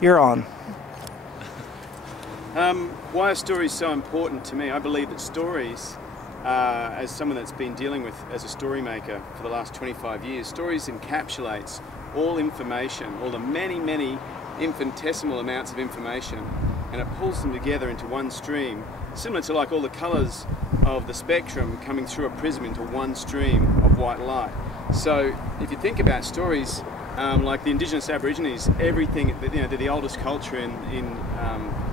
You're on. Why are stories so important to me? I believe that stories, as someone that's been dealing with as a story maker for the last 25 years, stories encapsulates all information, all the many infinitesimal amounts of information, and it pulls them together into one stream, similar to like all the colours of the spectrum coming through a prism into one stream of white light. So if you think about stories, like the indigenous Aborigines, everything, they're the oldest culture in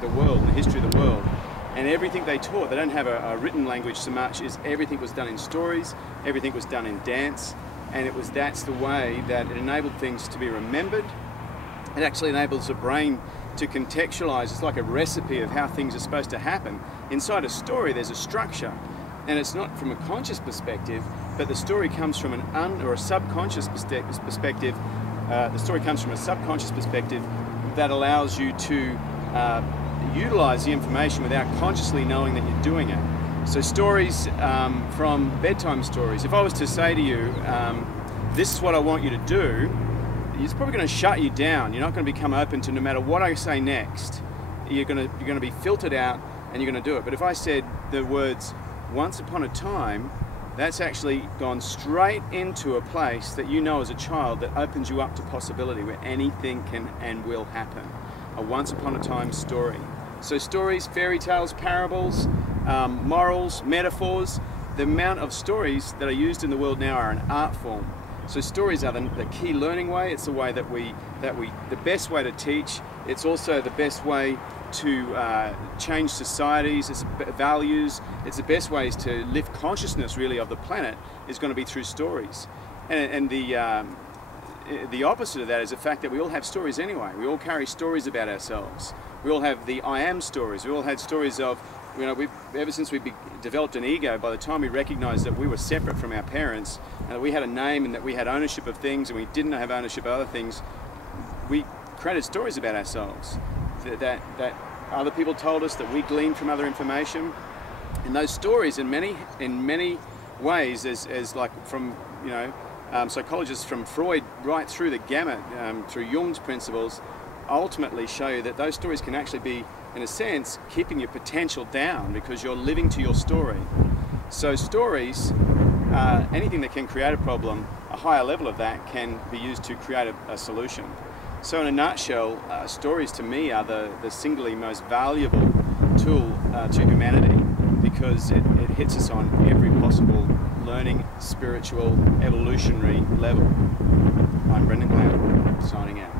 the world, in the history of the world, and everything they taught, they don't have a written language so much, is everything was done in stories, everything was done in dance, and that's the way that it enabled things to be remembered. It actually enables the brain to contextualize. It's like a recipe of how things are supposed to happen. Inside a story there's a structure, and it's not from a conscious perspective, but the story comes from a subconscious perspective. The story comes from a subconscious perspective that allows you to utilize the information without consciously knowing that you're doing it. So stories, from bedtime stories, if I was to say to you, this is what I want you to do, it's probably going to shut you down. You're not going to become open to no matter what I say next. You're going to be filtered out and you're going to do it. But if I said the words, once upon a time, that's actually gone straight into a place that you know as a child that opens you up to possibility, where anything can and will happen. A once upon a time story. So stories, fairy tales, parables, morals, metaphors, the amount of stories that are used in the world now are an art form. So stories are the key learning way. It's the way the best way to teach. It's also the best way to change societies, it's values. It's the best ways to lift consciousness really of the planet is going to be through stories. And the opposite of that is the fact that we all have stories anyway. We all carry stories about ourselves. We all have the I am stories. We all had stories of, ever since we developed an ego, by the time we recognized that we were separate from our parents and that we had a name and that we had ownership of things and we didn't have ownership of other things, we created stories about ourselves that other people told us, that we gleaned from other information. And those stories in many ways, as like from psychologists from Freud right through the gamut, through Jung's principles, ultimately show you that those stories can actually be, in a sense, keeping your potential down because you're living to your story. So stories, anything that can create a problem, a higher level of that can be used to create a solution. So in a nutshell, stories to me are the singularly most valuable tool to humanity, because it hits us on every possible learning, spiritual, evolutionary level. I'm Brendan Clown, signing out.